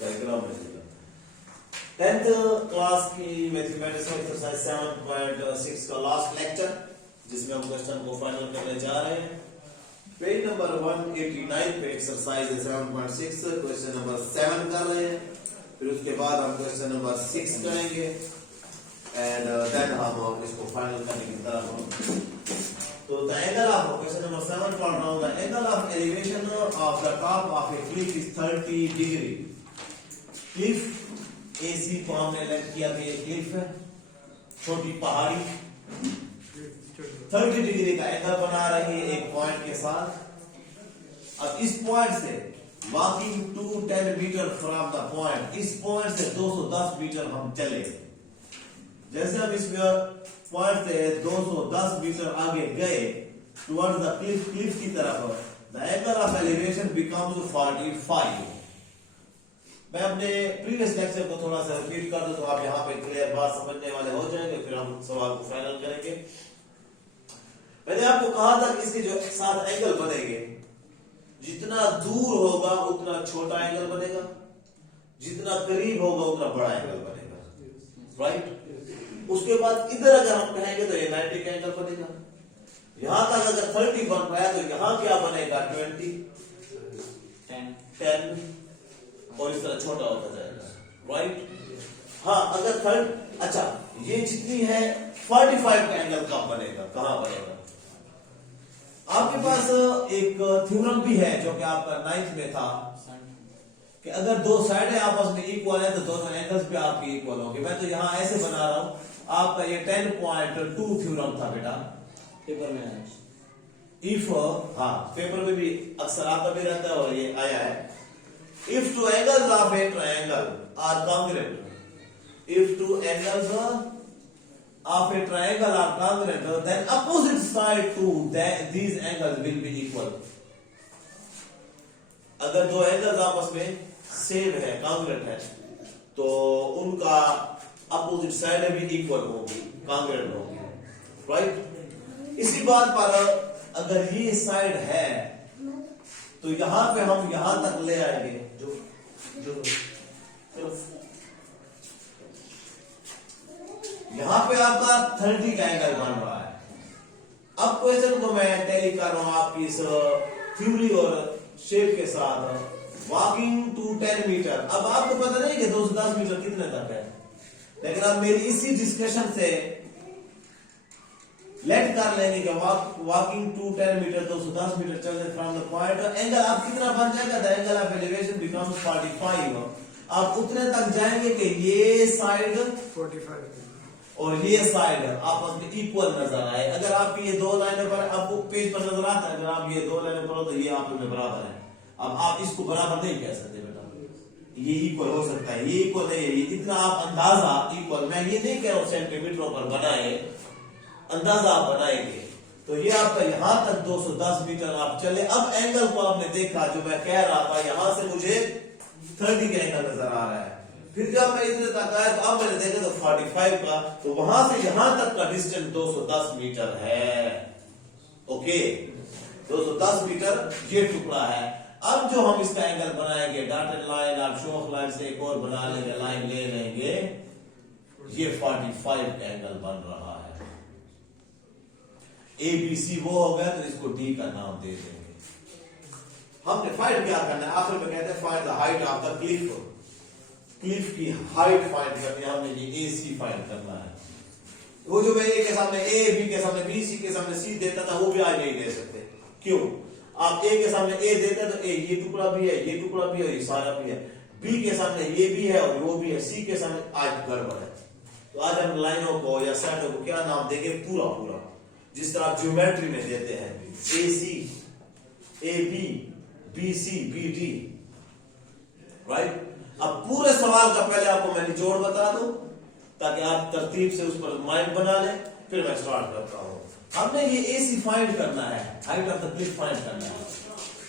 Diagram बनेगा। 10th class की mathematics exercise 7.6 का लास्ट लेक्चर, जिसमें हम क्वेश्चन को फाइनल करने जा रहे हैं। पेज नंबर 189 पे एक्सरसाइज 7.6 क्वेश्चन नंबर 7 कर रहे हैं। फिर उसके बाद हम क्वेश्चन नंबर 6 करेंगे एंड देन हम इसको फाइनल करने की तरफ। तो the angle of question number 7 put down the angle of elevation of the top of a cliff is 30 degree. Cliff AC को हमने लेट किया कि ये क्लिफ है, छोटी पहाड़ी 30 डिग्री का एंगल बना रही है एक पॉइंट के साथ। अब इस पॉइंट से walking to 10 metre from the point, इस पॉइंट से 210 मीटर हम चले। जैसे हम इस पॉइंट से 210 मीटर आगे गए टुवर्ड्स द क्लिफ, क्लिफ की तरफ, the angle of elevation becomes 45। मैं अपने प्रीवियस लेक्चर को थोड़ा सा रिपीट कर दूं तो आप यहाँ पे क्लियर बात समझने वाले हो जाएंगे। फिर हम सवाल को फाइनल करेंगे। मैंने आपको कहा था कि इसके जो साथ एंगल बनेंगे, जितना दूर होगा उतना छोटा एंगल बनेगा, जितना करीब होगा उतना बड़ा एंगल बनेगा, राइट। उसके बाद इधर अगर हम कहेंगे तो ये 90 का एंगल बनेगा। यहां तक अगर 30 बन पाया तो यहां क्या बनेगा 20, 10 और इस तरह छोटा होता जाएगा, राइट। हाँ, अगर 30, अच्छा ये जितनी है 45 का एंगल कब बनेगा, कहां बनेगा? आपके पास एक थ्योरम भी है जो कि आपका 9th में था कि अगर दो साइडें आपस में इक्वल है तो दोनों एंगल्स पे आपके इक्वल होंगे। मैं तो यहां ऐसे बना रहा हूं, आपका ये 10.2 थ्योरम था बेटा, पेपर में आया। इफ, हाँ पेपर में भी अक्सर आपका भी रहता है और ये आया है। If two angles of a triangle are congruent, if two angles of a triangle are congruent, then opposite side to these angles will be equal. अगर दो एंगल्स आपस में सेम है, कॉन्ग्रुएंट है, तो उनका अपोजिट साइड भी इक्वल होगी, कॉन्ग्रुएंट होगी, राइट। इसी बात पर अगर ये साइड है तो यहां पे हम यहां तक ले आएंगे, जो यहां पे आपका 30 का एंगल बन रहा है। अब क्वेश्चन को मैं टैली कर रहा हूं आपकी इस थ्योरी और शेप के साथ। वॉकिंग टू 10 मीटर, अब आपको पता नहीं कि 210 मीटर कितने तक है, लेकिन आप मेरी इसी डिस्कशन से लेट कर लेंगे कि वॉकिंग टू 10 मीटर 210 मीटर चलने फ्रॉम द पॉइंट, एंगल आप कितना बन जाएगा? The angle of elevation becomes 45। आप उतने तक जाएंगे कि ये साइड 45 और ये साइड आपस में इक्वल नजर आए। अगर आप ये दो लाइनों पर आपको पेज पर नजर आता है, अगर आप ये दो लाइनों पर हो तो ये आपस में बराबर है। अब आप इसको बराबर नहीं कह सकते बेटा, ये इक्वल हो सकता है, ये इक्वल नहीं है, ये इतना आप अंदाजा इक्वल, मैं ये नहीं कह रहा हूं सेंटीमीटरों पर बनाए, अंदाजा आप बनाएंगे। तो ये आपका यहां तक 210 मीटर आप चले। अब एंगल को आपने देखा, जो मैं कह रहा था, यहां से मुझे 30 का एंगल नजर आ रहा है। फिर जब मैं इतने तक आया तो अब मैंने देखा तो 45 का, तो वहां से यहां तक का डिस्टेंस 210 मीटर है। ओके, 210 मीटर ये टुकड़ा है। अब जो हम इसका एंगल बनाएंगे, डॉटेड लाइन और शोक लाइन से एक और बना लेंगे, लाइन ले लेंगे, ये 45 का एंगल बन रहा है। ABC वो हो गया, तो इसको D का नाम दे देंगे। हमने फाइंड क्या करना है? आखिर में कहते हैं find the height of the Cliff. Cliff की हाइट फाइंड करनी है, हमने ये AC फाइंड करना है। वो जो मैं A के सामने A, B के सामने B, C के सामने C देता था, वो भी आज नहीं दे सकते। क्यों? आप A के सामने A देते हैं तो A ये टुकड़ा भी है, ये टुकड़ा भी है, ये सारा भी है। B के सामने ये भी है और वो भी है। C के सामने आज गड़बड़ है। तो आज हम लाइनों को या साइडों को क्या नाम देंगे? पूरा पूरा, जिस तरह आप ज्योमेट्री में देते हैं, AC, AB, BC, BD, right. अब पूरे सवाल का पहले आपको मैं निचोड़ बता दूं ताकि आप तरतीब से उस पर माइंड बना लें, फिर मैं स्टार्ट करता हूं। हमने ये AC फाइंड करना है, height of the Cliff find करना है,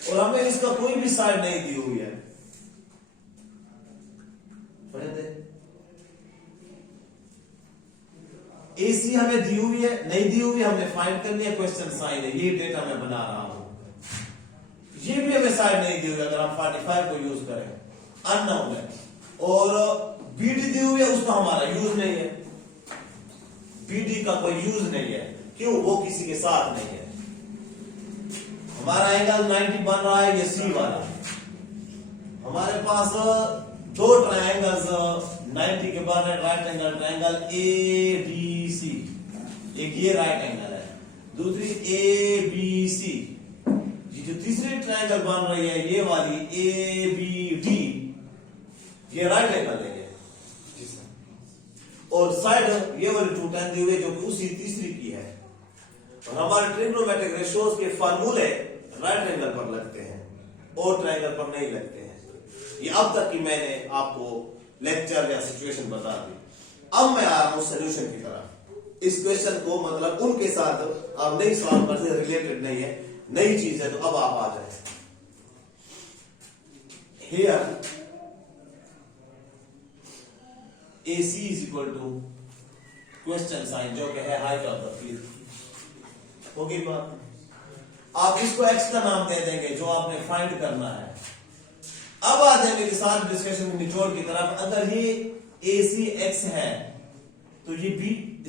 और हमें इसका कोई भी साइड नहीं दी हुई है। AC हमें दी हुई है, नहीं दी हुई, हमने फाइंड करनी है। क्वेश्चन साइन है, ये डेटा मैं बना रहा हूं। ये भी हमें साइड नहीं दी हुई अगर हम 45 को यूज करें। अननोन है, और बीडी दी हुई है, उसका हमारा यूज नहीं है, बीडी का कोई यूज नहीं है, क्यों? वो किसी के साथ नहीं है। हमारा एंगल 90 बन रहा है, ये सी वाला। हमारे पास दो ट्रायंगल्स 90 के बन रहे, right angle triangle A B C. एक ये राइट एंगल है, दूसरी ए बी सी। ये जो तीसरी ट्रायंगल बन रही है ये वाली ए बी डी, ये राइट एंगल है, और साइड ये वाली 210 दी हुई है जो कि उसी तीसरी की है। और हमारे ट्रिग्नोमेट्रिक रेशियोज के फार्मूले राइट एंगल पर लगते हैं और ट्रायंगल पर नहीं लगते हैं। ये अब तक की मैंने आपको लेक्चर या सिचुएशन बता दी। अब मैं आ रहा हूं सोल्यूशन की तरफ। इस क्वेश्चन को मतलब उनके साथ आप नहीं सॉल्व कर सकते, रिलेटेड नहीं है, नई चीज है, तो अब आप आ जाए। Here AC is equal to question sign जो कि है हाइट ऑफ द फील्ड। होगी बात? आप इसको x का नाम दे देंगे जो आपने फाइंड करना है। अब आ जाए मेरे साथ डिस्कशन के निचोड़ की तरफ। अगर ये AC x है तो ये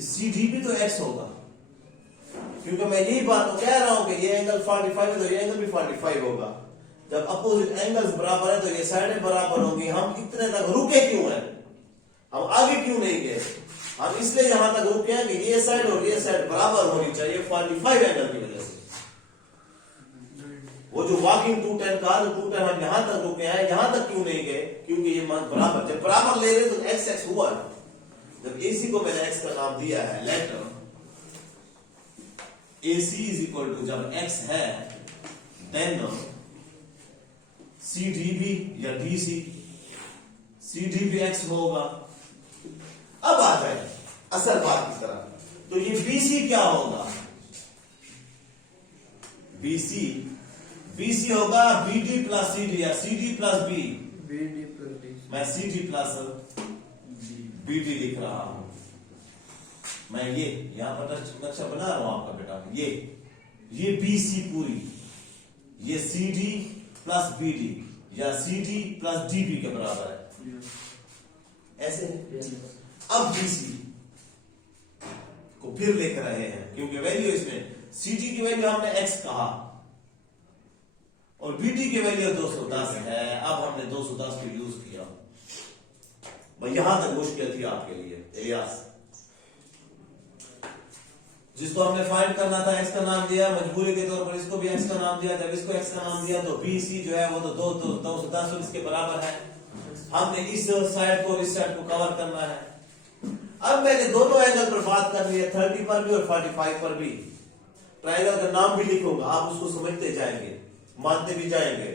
CD भी तो x होगा, क्योंकि मैं यही बात तो कह रहा हूं कि ये एंगल 45 है तो ये एंगल भी 45 होगा। जब अपोजिट एंगल्स बराबर है तो ये साइडें बराबर होंगी। हम इतने तक रुके क्यों हैं? हम आगे क्यों नहीं गए? हम इसलिए यहां तक रुके हैं कि ये साइड और ये साइड बराबर होनी चाहिए 45 एंगल की वजह से। वो जो वॉकिंग 210 का जो 210 हम यहां तक रुके हैं, यहां तक क्यों नहीं गए? क्योंकि ये मान बराबर, जब बराबर ले रहे तो x x हुआ। जब AC को मैंने x का नाम दिया है, letter AC is equal to जब x है देन CD भी या DC, CD भी x होगा। अब आ जाए असल बात की तरफ, तो ये BC क्या होगा? BC होगा BD प्लस CD या CD plus B। BD plus D, मैं CD प्लस BD लिख रहा हूं। मैं ये यहां पर नक्शा बना रहा हूं आपका बेटा। ये BC पूरी, ये CD प्लस BD या CD प्लस DB के बराबर है, ऐसे। अब BC को फिर लिख रहे हैं क्योंकि वैल्यू इसमें CD की वैल्यू हमने x कहा और BD की वैल्यू 210 है। अब हमने 210 को यूज किया। भाई यहां तक मुश्किल थी आपके लिए इलियास, जिसको हमने फाइंड करना था x का नाम दिया, मजबूरी के तौर पर इसको भी x का नाम दिया। जब इसको x का नाम दिया तो BC जो है वो तो 210 इसके बराबर है। हमने इस साइड को इस साइड को कवर करना है। अब मैंने दोनों एंगल पर बात करनी है, 30 पर भी और 45 पर भी। ट्रायंगल का नाम भी लिखूंगा, आप उसको समझते जाएंगे, मानते भी जाएंगे।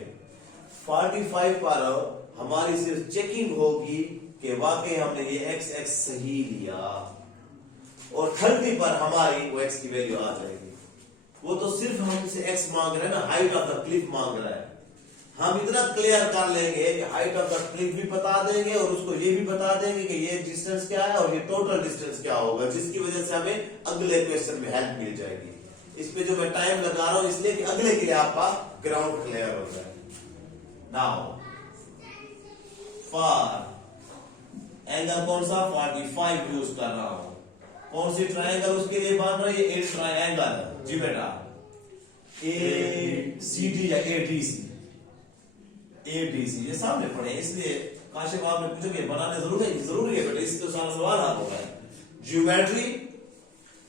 45 पर हमारी सिर्फ चेकिंग होगी कि वाकई हमने ये x सही लिया, और 30 पर हमारी वो x की वैल्यू आ जाएगी। वो तो सिर्फ हमसे x मांग रहे हैं ना, हाइट ऑफ द क्लिफ मांग रहा है। हम इतना क्लियर कर लेंगे कि हाइट ऑफ द क्लिफ भी बता देंगे और उसको ये भी बता देंगे कि ये डिस्टेंस क्या है और ये टोटल डिस्टेंस क्या होगा, जिसकी वजह से हमें अगले क्वेश्चन में हेल्प मिल जाएगी। इस पे जो मैं टाइम लगा रहा हूं इसलिए कि अगले के लिए आपका ग्राउंड क्लियर हो जाए। नाउ फॉर एंगल कौन सा 45 यूज कर रहा हूं, कौन सी ट्रायंगल उसके लिए बन रही है? ए ट्रायंगल जी बेटा, ACD या ADC ये सामने पड़े, इसलिए काशिफ आपने पूछा कि बनाने जरूरी है बेटा, इससे तो सारा सवाल हल होगा। ज्योमेट्री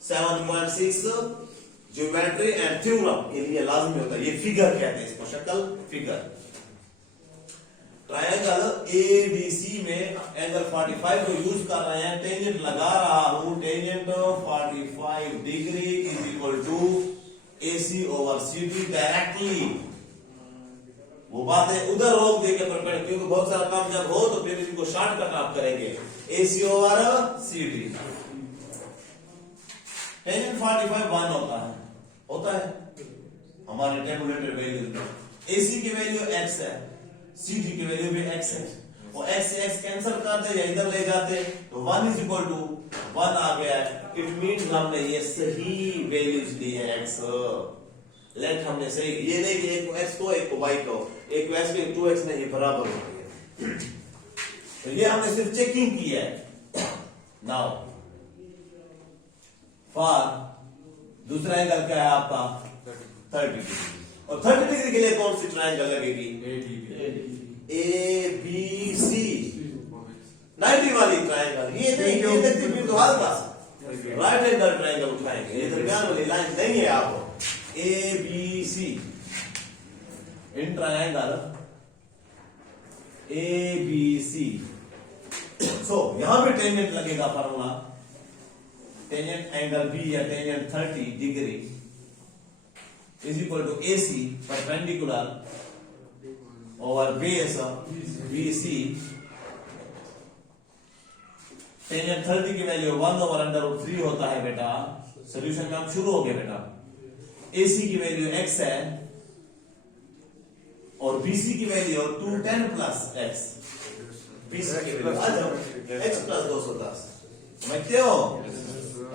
7.6 ज्योमेट्री एंड थ्योरम के लिए लाजमी होता है। ये फिगर कहते हैं इसको, शक्ल फिगर। ट्रायंगल ADC में एंगल 45 को यूज कर रहे हैं। टेंजेंट लगा रहा हूं, tangent 45 degree is equal to AC over CD directly. वो बातें उधर रोक देंगे परपेंडिकुलर, क्योंकि बहुत सारा काम जब हो तो फिर इनको शॉर्टकट आप करेंगे। AC ओवर CD टेंजेंट 45 1 होता है हमारे टेबुलेटेड वैल्यू में। AC की वैल्यू x है, CD की वैल्यू भी x है, और x से x कैंसिल कर दे या इधर ले जाते तो 1 इज इक्वल टू 1 आ गया। इट मीन्स हमने ये सही वैल्यूज ली है x। लेट हमने सही, ये नहीं कि एक को x को एक को y को, एक को x को 2x नहीं, बराबर होती है। तो ये हमने सिर्फ चेकिंग की है। नाउ फॉर दूसरा एंगल क्या है आपका 30 डिग्री, और 30 डिग्री के लिए कौन सी ट्रायंगल लगेगी? ए बी सी 90 वाली ट्रायंगल। ये नहीं ये देखते फिर तो हल्का राइट एंगल ट्रायंगल उठाएंगे, ये दरमियान वाली लाइन नहीं है। आपको A B C in triangle A B C. So यहां पे टेंजेंट लगेगा फार्मूला, टेंजेंट एंगल बी या tangent 30 degree is equal to A C perpendicular over base B C. Tangent 30 की वैल्यू 1/√3 होता है बेटा। सोल्यूशन काम शुरू हो गया बेटा। AC की वैल्यू x है और BC की वैल्यू 210 प्लस x। BC की वैल्यू आ जाओ x प्लस 210 समझते हो,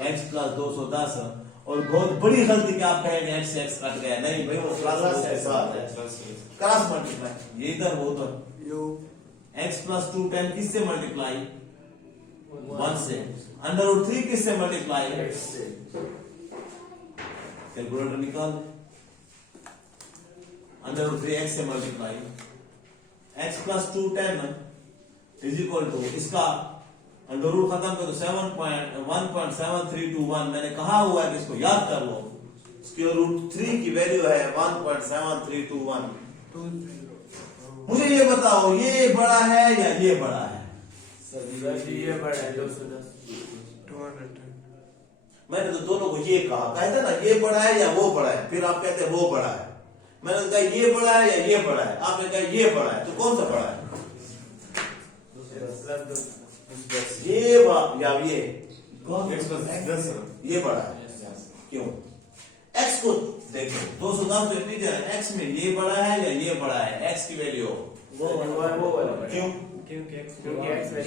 x प्लस 210। और बहुत बड़ी गलती क्या आप कहेंगे x से x कट गया, नहीं भाई वो प्लस के साथ है, क्रॉस मल्टीप्लाई। ये इधर वो तो x प्लस 210 किससे मल्टीप्लाई 1 से, √3 किससे मल्टीप्लाई x से। कैलकुलेटर निकाल, √3 x से multiply x plus 210 is equal to इसका अंडर रूट खत्म कर दो 1.7321। मैंने कहा हुआ है कि इसको याद कर लो, स्क्वायर रूट 3 की वैल्यू है 1.7321। मुझे ये बताओ ये बड़ा है या ये बड़ा है? ये बड़ा है 210। मैंने तो दोनों को ये कहा, कहते ना ये बड़ा है या वो बड़ा है, फिर आप कहते हैं वो बड़ा है। मैंने कहा ये बड़ा है या ये बड़ा है, आपने कहा ये बड़ा है, तो कौन सा बड़ा है? ये या ये बड़ा है। क्यों? x को देखो 210 इंटीजर है, x में ये बड़ा है या ये बड़ा है? x की वैल्यू वो वाला। क्यों? क्योंकि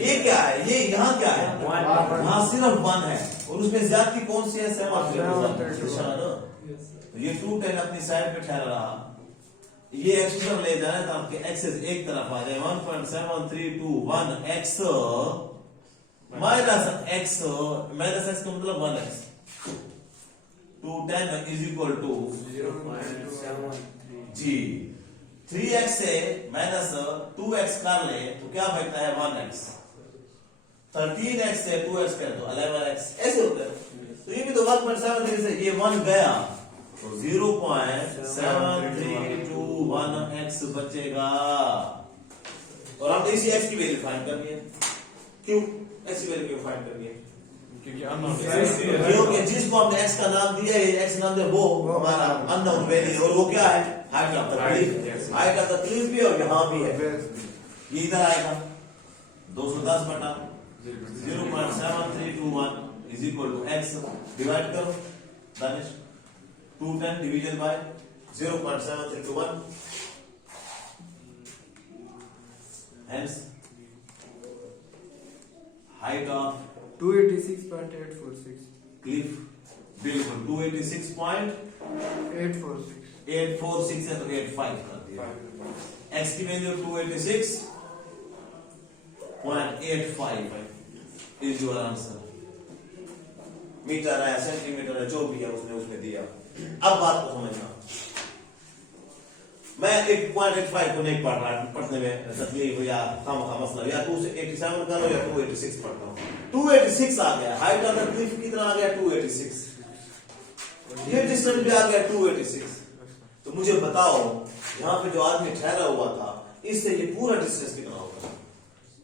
ये क्या है, ये यहाँ क्या है? यहाँ सिर्फ 1 है और उसमें ज्यादती कौन सी है? 7। तो ये 210 अपनी साइड पे ठहरा रहा। ये x की तरफ ले जाए तो आपके एक्सेस एक तरफ आ जाए 1.7321 x माइनस x का मतलब 1x 210 is equal to 0.73 ji 3x से माइनस 2x कर ले तो क्या बचता है 1x। 13x से 2x कर दो 11x, ऐसे होता है। तो ये भी तो 1.73 से ये 1 गया तो 0.7321x बचेगा। और हमने इसी x की वैल्यू फाइंड करनी है। क्यों x की वैल्यू क्यों फाइंड करनी है? क्योंकि जिसको हमने x का नाम दिया है, x नाम दिया वो हमारा अननोन वैल्यू, और वो क्या है? हाइट ऑफ तकलीफ। हाइट ऑफ तकलीफ भी और यहाँ भी है। ये इधर आएगा 210 बटा 0.7321 is equal to x। Divide करो Danish, 210 division by 0.7321 hence height of 286.846 cliff बिल्कुल 286.846 है तो 85 कर दिया। x की value 286.85 is your answer. Metre है सेंटीमीटर है जो भी है उसने उसमें दिया। अब बात को समझना, मैं 1.85 को नहीं पढ़ रहा, पढ़ने में तकलीफ या खामखा मसला, या 287 करो या 286 पढ़ता हूं। 286 आ गया, हाइट ऑफ द क्लिफ कितना आ गया? 286। ये डिस्टेंस भी आ गया 286। तो मुझे बताओ यहाँ पे जो आदमी ठहरा हुआ था इससे ये पूरा डिस्टेंस कितना होगा?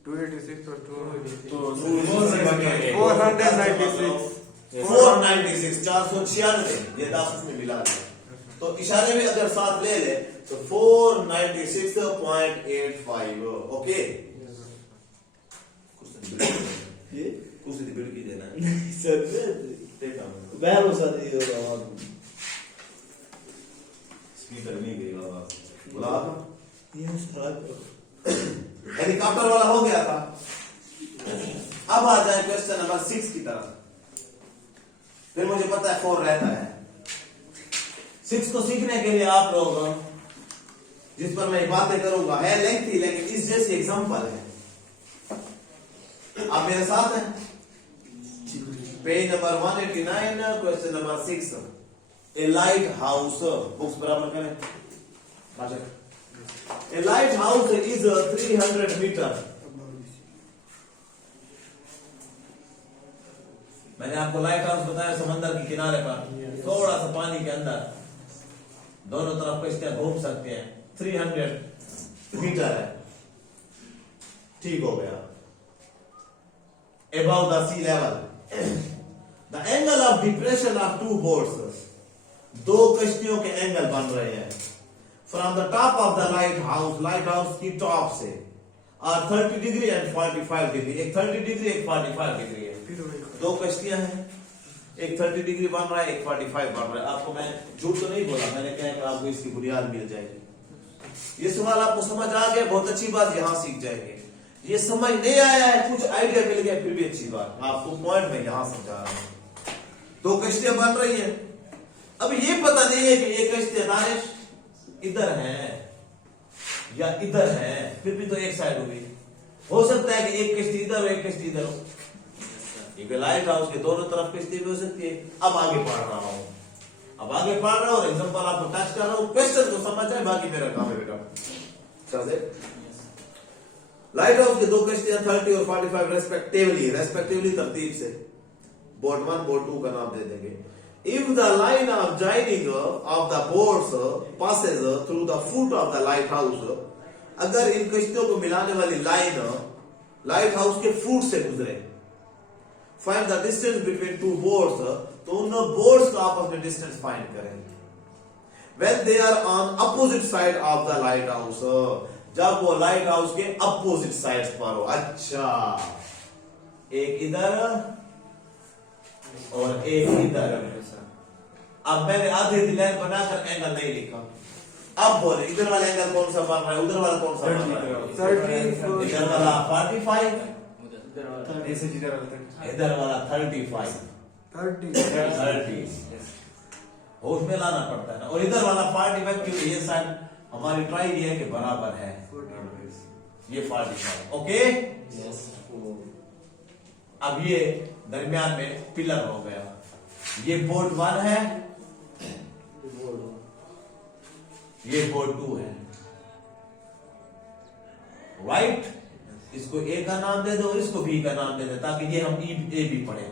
286 plus 496 496 ये 10 उसमें मिला दिया। तो इशारे में अगर साथ ले ले तो 496.85 ओके। ये कुछ बिल की देना है सर मैं वो सर ये स्पीकर नहीं गई आवाज बुला ये सारा हेलीकॉप्टर वाला हो गया था। अब आ जाए क्वेश्चन नंबर 6 की तरफ। फिर मुझे पता है 4 रहता है। 6 को सीखने के लिए आप लोग जिस पर मैं बातें करूंगा है लेंथी, लेकिन इस जैसी एग्जांपल है आप मेरे साथ हैं? Page number 189, question number 6। ए लाइट हाउस, बुक्स बराबर करें। ए लाइट हाउस इज 300 मीटर। मैंने आपको लाइट हाउस बताया समंदर के किनारे पर, थोड़ा सा पानी के अंदर, दोनों तरफ कश्तियां घूम सकते हैं। 300 मीटर है, ठीक हो गया। Above the sea level, the angle of depression of two boats, दो कश्तियों के एंगल बन रहे हैं। From the top of the light house की टॉप से, और 30 डिग्री एंड 45 डिग्री, एक 30 डिग्री एक 45 डिग्री है। दो कश्तियां हैं, एक 30 डिग्री बन रहा है, एक 45 बन रहा है। आपको मैं झूठ तो नहीं बोला, मैंने कहा कि आपको इसकी बुनियाद मिल जाएगी। ये सवाल आपको समझ आ गया, बहुत अच्छी बात, यहां सीख जाएंगे। ये समझ नहीं आया है, कुछ आइडिया मिल गया, फिर भी अच्छी बात, आपको पॉइंट में यहां समझा रहा हूं। दो कश्तियां बन रही है। अब ये पता नहीं है कि ये कश्तियां दानिश इधर है या इधर है, फिर भी तो एक साइड होगी। हो सकता है कि एक कश्ती इधर हो, एक कश्ती इधर हो। लाइट हाउस के दोनों तरफ कश्ती भी हो सकती है। अब आगे पढ़ रहा हूं, और एग्जांपल आपको टच कर रहा हूं, क्वेश्चन को समझ जाए, बाकी मेरा काम है बेटा। चल लाइट हाउस के दो कश्तियां 30 और 45 रेस्पेक्टिवली तरतीब से, बोट 1 बोट 2 का नाम दे देंगे। If the line of joining of the boats passes through the foot of the lighthouse, अगर इन कश्तियों को मिलाने वाली लाइन लाइट हाउस के फुट से गुजरे, find the distance between two boats, तो उन बोट्स का आपस में डिस्टेंस फाइंड करें। When they are on opposite side of the lighthouse, जब वो लाइट हाउस के अपोजिट साइड पर हो। अच्छा, एक इधर और एक इधर। अब मैंने आधी लाइन बनाकर एंगल नहीं लिखा। अब बोले इधर वाला एंगल कौन सा बन रहा है, उधर वाला कौन सा बन रहा है? 30, इधर वाला 45, इधर वाला 35, 30 होश में लाना पड़ता है ना। और इधर वाला 45, क्योंकि ये साइड हमारी ट्राई ये है कि बराबर है, ये 45। ओके, अब ये दरमियान में पिलर हो गया। ये बोट 1 है, ये बोट 2 है, राइट। इसको ए का नाम दे दो, इसको बी का नाम दे दे, ताकि ये हम ए भी पढ़े,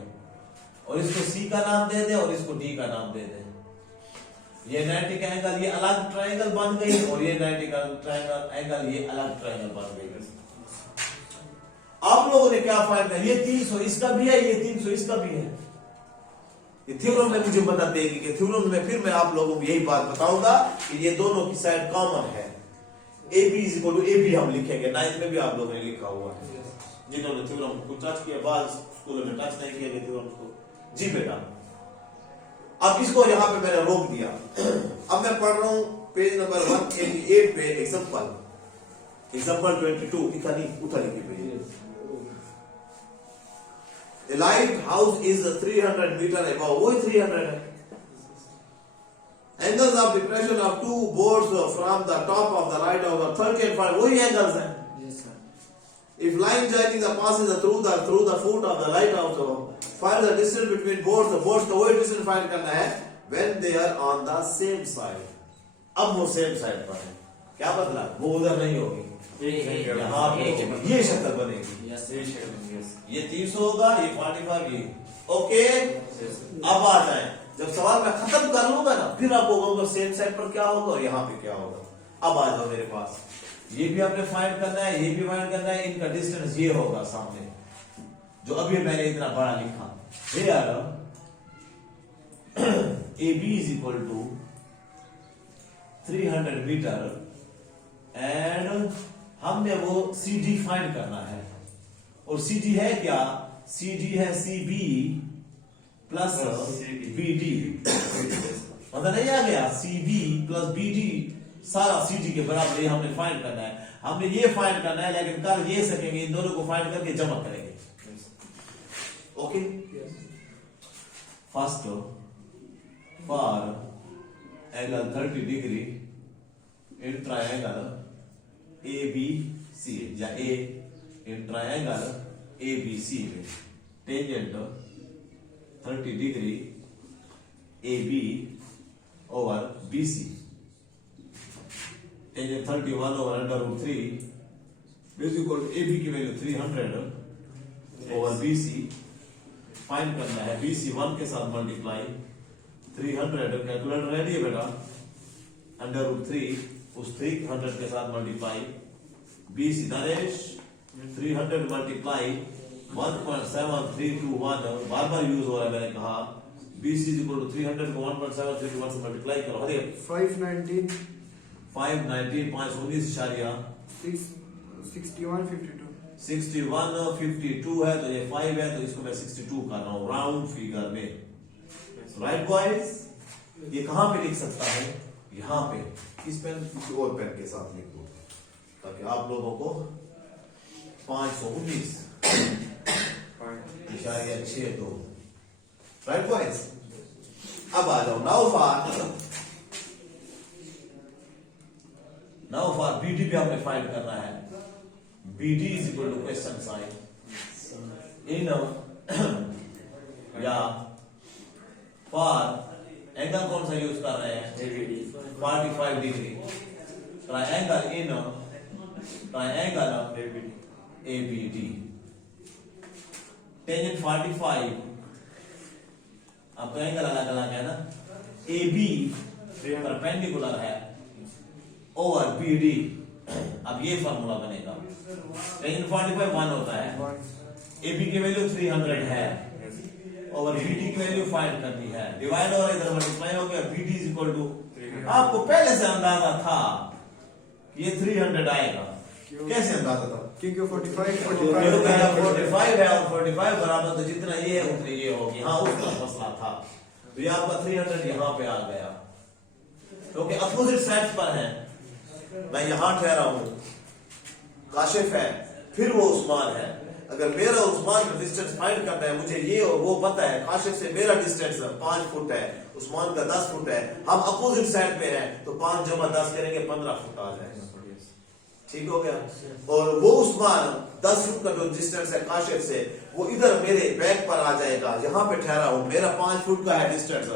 और इसको सी का नाम दे दे, और इसको डी का नाम दे दे। ये 90 का एंगल, ये अलग ट्रायंगल बन गई, और ये 90 का ट्रायंगल एंगल, ये अलग ट्रायंगल बन गई। आप लोगों ने क्या फाइंड किया? ये 300 इसका भी है, ये 300 इसका भी है। ये थ्योरम में मुझे मदद देगी कि थ्योरम में फिर मैं आप लोगों को यही बात बताऊंगा कि ये दोनों की साइड कॉमन है। A B is equal to A B हम लिखेंगे, 9th में भी आप लोगों ने लिखा हुआ है, जिन्होंने थ्योरम को टच किया। बाद स्कूलों में टच नहीं किया थ्योरम को। जी बेटा, अब इसको यहां पे मैंने रोक दिया। अब मैं पढ़ रहा हूं पेज नंबर 188 पे एग्जांपल 22। इतना लिखी page. A lighthouse is 300 meter above, वो 300 है। Angles of depression of two boats from the top of the lighthouse are 30 and 40, वही angles हैं। Yes sir. If line joining the passes through the foot of the lighthouse, find the distance between boats, the boats का वही distance find करना है when they are on the same side। अब वो same side पर है, क्या बदला? वो उधर नहीं होगी, यहाँ पे ये शक्ल बनेगी। ये 300 होगा, ये 45, ये ओके। अब आ जाए, जब सवाल मैं खत्म कर लूंगा ना, फिर आपको कहूंगा सेम साइड पर क्या होगा और यहाँ पे क्या होगा। अब आ जाओ मेरे पास, ये भी आपने फाइंड करना है, ये भी फाइंड करना है। इनका डिस्टेंस ये होगा सामने, जो अभी मैंने इतना बड़ा लिखा। Here A B is equal to 300 metre and हमने वो सी डी फाइंड करना है। और सी डी है क्या? सी डी है C B plus B D. मतलब नहीं आ गया? C B plus B D सारा सी डी के बराबर, ये हमने फाइंड करना है। हमने ये फाइंड करना है, लेकिन कर ये सकेंगे, इन दोनों को फाइंड करके जमा करेंगे। Okay, first for angle 30 degree in triangle A B C, या ए इन ट्रायंगल ABC में tangent 30 degree AB over BC, tangent 31 over √3 is equal to AB की वैल्यू 300 over BC फाइंड करना है। BC 1 के साथ मल्टीप्लाई 300, कैलकुलेटर रेडी है बेटा, √3 उस 300 के साथ मल्टीप्लाई BC नरेश 300 मल्टीप्लाई 1.7321 बार बार यूज हो रहा है, मैंने कहा BC is equal to 300 को 1.7321 से मल्टीप्लाई करो। अरे 519 6152 है तो ये 5 है तो इसको मैं 62 कर रहा हूँ राउंड फिगर में। राइट बॉयज, ये कहां पे लिख सकता है? यहाँ पे। इस पेन किसी और पेन के साथ लिख दो ताकि आप लोगों को 519.62। राइट बॉयज, अब आ जाओ नाउ फॉर BD भी हमने फाइंड करना है। BD is equal to question sine in या फॉर एंगल कौन सा यूज कर रहे हैं? 45 degree triangle in triangle ABD tangent 45। अब तो एंगल अलग अलग है ना। AB परपेंडिकुलर है ओवर BD। अब ये फॉर्मूला बनेगा, टेंजेंट 45 1 होता है, AB की वैल्यू 300 है ओवर BD की वैल्यू फाइंड करनी है, डिवाइड और इधर मल्टीप्लाई हो गया। BD इज इक्वल टू, आपको पहले से अंदाजा था कि ये 300 आएगा। कैसे अंदाजा था? क्योंकि 45 है और 45 बराबर तो जितना ये है उतनी ये होगी। हाँ, उसका मसला था तो ये आपका 300 यहाँ पे आ गया क्योंकि अपोजिट साइड्स पर है। मैं यहाँ ठहरा हूं, काशिफ है, फिर वो उस्मान है। अगर मेरा उस्मान का डिस्टेंस फाइंड करना है, मुझे ये और वो पता है। काशिफ से मेरा डिस्टेंस 5 फुट है, उस्मान का 10 फुट है, हम अपोजिट साइड पे हैं तो 5 + 10 करेंगे 15 फुट आ जाएगा। ठीक हो गया। और वो उस्मान 10 फुट का जो डिस्टेंस है काशिफ से, वो इधर मेरे बैक पर आ जाएगा। यहाँ पे ठहरा हूं, मेरा 5 फुट का है डिस्टेंस,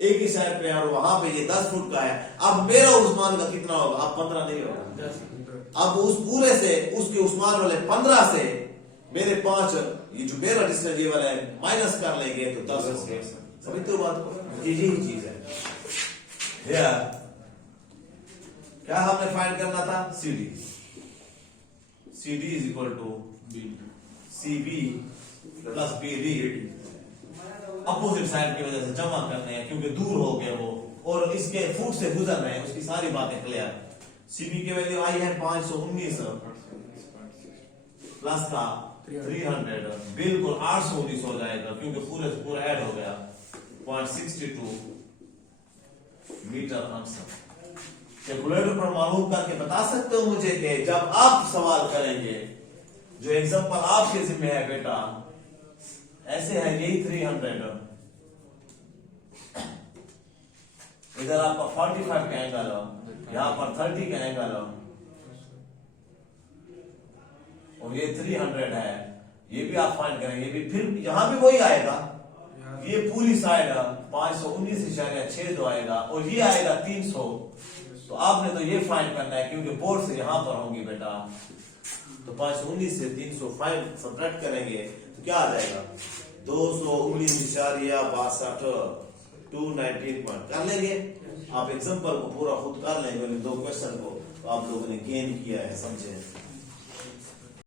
एक ही साइड पे और वहां पे ये 10 फुट का है। अब मेरा उस्मान का कितना होगा? अब 15 नहीं होगा, 10। अब उस पूरे से उसके उस्मान वाले 15 से मेरे 5, ये जो मेरा डिस्टेंस ये वाला है, माइनस कर लेंगे तो 10 हो गया। समझते हो बात को? यही चीज है। क्या हमने फाइंड करना था? CD is equal to CB plus BD। Opposite side की वजह से जमा करने हैं क्योंकि दूर हो गए वो और इसके फुट से गुजर रहे हैं, उसकी सारी बातें क्लियर। CB की वैल्यू आई है 519 प्लस का 300, बिल्कुल 819 हो जाएगा क्योंकि पूरे से पूरा ऐड हो गया। 0.62 मीटर आंसर। कैलकुलेटर पर मालूम करके बता सकते हो मुझे कि जब आप सवाल करेंगे, जो एग्जांपल आपके जिम्मे है बेटा, ऐसे है यही 300, इधर आपका 45 का एंगल हो, यहां पर 30 का एंगल हो और ये 300 है, ये भी आप फाइंड करेंगे, भी फिर यहां भी वही आएगा। ये पूरी साइड 519.6 जो आएगा और ये आएगा 300। तो आपने तो ये फाइंड करना है क्योंकि बोर्ड से यहां पर होंगी बेटा। तो 519 से 305 सब्ट्रैक्ट करेंगे तो क्या आ जाएगा? 219.62 219 कर लेंगे। आप एग्जांपल को पूरा खुद कर लेंगे, 2 क्वेश्चन को तो आप लोगों ने गेन किया है, समझे?